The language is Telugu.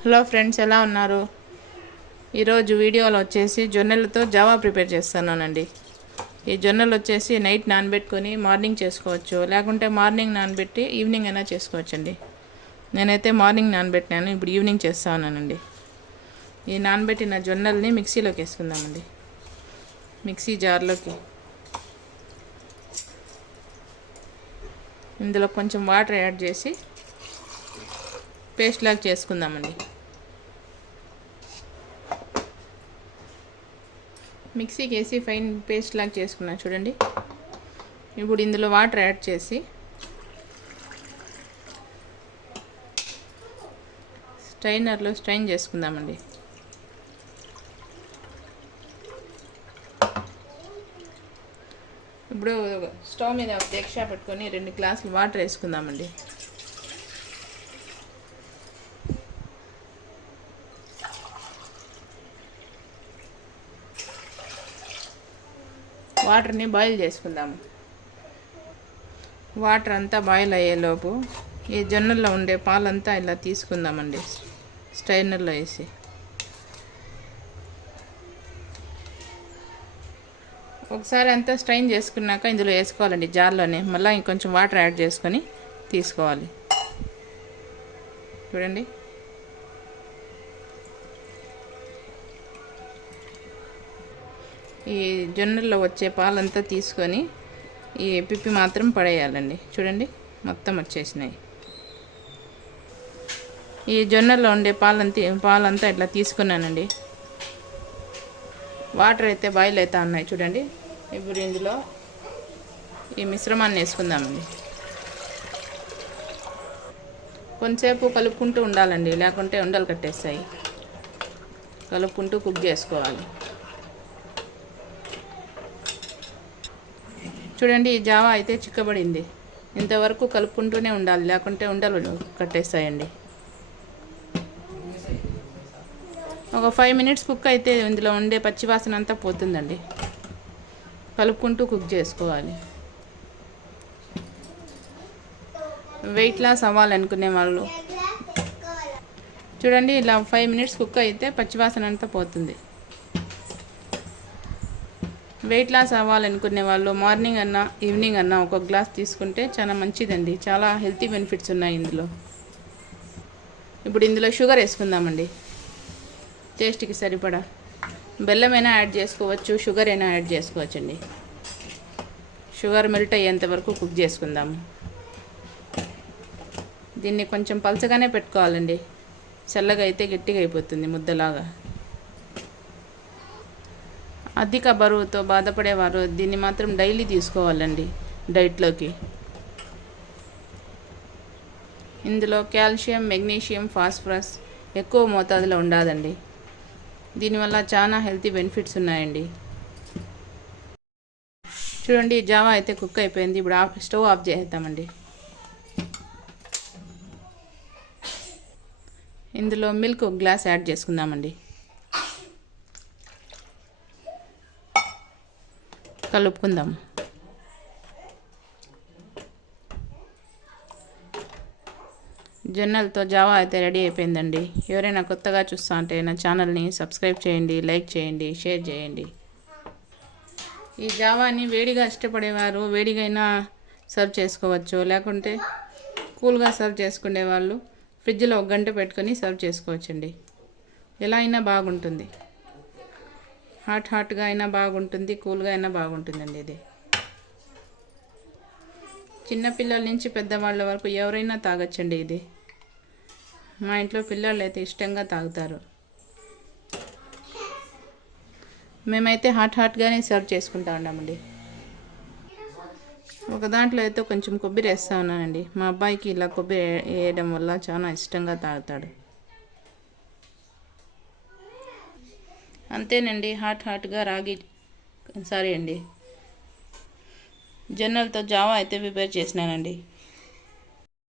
హలో ఫ్రెండ్స్ ఎలా ఉన్నారు? ఈరోజు వీడియోలో వచ్చేసి జొన్నలతో జావా ప్రిపేర్ చేస్తున్నానండి. ఈ జొన్నలు వచ్చేసి నైట్ నానబెట్టుకొని మార్నింగ్ చేసుకోవచ్చు. లేకుంటే మార్నింగ్ నానబెట్టి ఈవినింగ్ అయినా చేసుకోవచ్చండి. నేనైతే మార్నింగ్ నానబెట్టినాను ఇప్పుడు ఈవినింగ్ చేస్తా ఉన్నానండి ఈ నానబెట్టిన జొన్నల్ని మిక్సీలోకి వేసుకుందామండి. మిక్సీ జార్లోకి. ఇందులో కొంచెం వాటర్ యాడ్ చేసి పేస్ట్ లాగా చేసుకుందామండి. మిక్సీకి వేసి ఫైన్ పేస్ట్ లాగా చేసుకున్నాను చూడండి. ఇప్పుడు ఇందులో వాటర్ యాడ్ చేసి స్ట్రైనర్లో స్ట్రైన్ చేసుకుందామండి. ఇప్పుడు స్టవ్ మీద ఒక దీక్ష పెట్టుకొని రెండు గ్లాసులు వాటర్ వేసుకుందామండి. వాటర్ని బాయిల్ చేసుకుందాము వాటర్ అంతా బాయిల్ అయ్యేలోపు ఈ జొన్నల్లో ఉండే పాలంతా ఇలా తీసుకుందామండి. స్ట్రైనర్లో వేసి. ఒకసారి అంతా స్ట్రైన్ చేసుకున్నాక ఇందులో వేసుకోవాలండి జార్లోనే. మళ్ళీ ఇంకొంచెం వాటర్ యాడ్ చేసుకొని తీసుకోవాలి. చూడండి. ఈ జొన్నల్లో వచ్చే పాలంతా తీసుకొని ఈ పిప్పి మాత్రం పడేయాలండి. చూడండి మొత్తం వచ్చేసినాయి. ఈ జొన్నల్లో ఉండే పాలంతా పాలంతా ఇట్లా తీసుకున్నానండి. వాటర్ అయితే బాయిల్ అవుతా ఉన్నాయి చూడండి. ఇప్పుడు ఇందులో ఈ మిశ్రమాన్ని వేసుకుందామండి. కొంతసేపు కలుపుకుంటూ ఉండాలండి లేకుంటే ఉండలు కట్టేస్తాయి. కలుపుకుంటూ కుక్ చేసుకోవాలి. చూడండి ఈ జావా అయితే చిక్కబడింది. ఇంతవరకు కలుపుకుంటూనే ఉండాలి లేకుంటే ఉండలు కట్టేస్తాయండి. ఒక ఫైవ్ మినిట్స్ కుక్ అయితే ఇందులో ఉండే పచ్చివాసన అంతా పోతుందండి. కలుపుకుంటూ కుక్ చేసుకోవాలి. వెయిట్ లాస్ అవ్వాలనుకునే వాళ్ళు. చూడండి ఇలా ఫైవ్ మినిట్స్ కుక్ అయితే పచ్చివాసన అంతా పోతుంది. వెయిట్ లాస్ అవ్వాలనుకునే వాళ్ళు మార్నింగ్ అన్నా ఈవినింగ్ అన్నా ఒక గ్లాస్ తీసుకుంటే చాలా మంచిదండి. చాలా హెల్తీ బెనిఫిట్స్ ఉన్నాయి ఇందులో. ఇప్పుడు ఇందులో షుగర్ వేసుకుందామండి. టేస్ట్కి సరిపడా. బెల్లమైనా యాడ్ చేసుకోవచ్చు షుగర్ అయినా యాడ్ చేసుకోవచ్చండి. షుగర్ మెల్ట్ అయ్యేంత వరకు కుక్ చేసుకుందాము. దీన్ని కొంచెం పలచగానే పెట్టుకోవాలండి. చల్లగా అయితే గట్టిగా అయిపోతుంది ముద్దలాగా. అధిక బరువుతో బాధపడేవారు. దీన్ని మాత్రం డైలీ తీసుకోవాలండి డైట్లోకి. ఇందులో కాల్షియం మెగ్నీషియం ఫాస్ఫరస్ ఎక్కువ మోతాదులో ఉండదండి. దీనివల్ల చాలా హెల్తీ బెనిఫిట్స్ ఉన్నాయండి. చూడండి జావా అయితే కుక్ అయిపోయింది. ఇప్పుడు ఆఫ్ స్టవ్ ఆఫ్ చేసేద్దామండి. ఇందులో మిల్క్ ఒక గ్లాస్ యాడ్ చేసుకుందామండి. కలుపుకుందాం. జొన్నలతో జావా అయితే రెడీ అయిపోయిందండి. ఎవరైనా కొత్తగా చూస్తా అంటే నా ఛానల్ని సబ్స్క్రైబ్ చేయండి లైక్ చేయండి షేర్ చేయండి. ఈ జావాని వేడిగా ఇష్టపడేవారు వేడిగైనా సర్వ్ చేసుకోవచ్చు. లేకుంటే కూల్గా సర్వ్ చేసుకునే వాళ్ళు ఫ్రిడ్జ్లో ఒక గంట పెట్టుకొని సర్వ్ చేసుకోవచ్చండి. ఎలా అయినా బాగుంటుంది. హాట్ హాట్గా అయినా బాగుంటుంది కూల్గా అయినా బాగుంటుందండి ఇది. చిన్నపిల్లల నుంచి పెద్దవాళ్ళ వరకు ఎవరైనా తాగొచ్చండి ఇది. మా ఇంట్లో పిల్లలు అయితే ఇష్టంగా తాగుతారు. మేమైతే హాట్ హాట్గానే సర్వ్ చేసుకుంటా ఉన్నామండి. ఒక దాంట్లో అయితే కొంచెం కొబ్బరి వేస్తా ఉన్నానండి. మా అబ్బాయికి ఇలా కొబ్బరి వేయడం వల్ల చాలా ఇష్టంగా తాగుతాడు. అంతేనండి హాట్ హాట్గా రాగి. సారీ అండి. జొన్నలతో జావా అయితే ప్రిపేర్ చేసినానండి.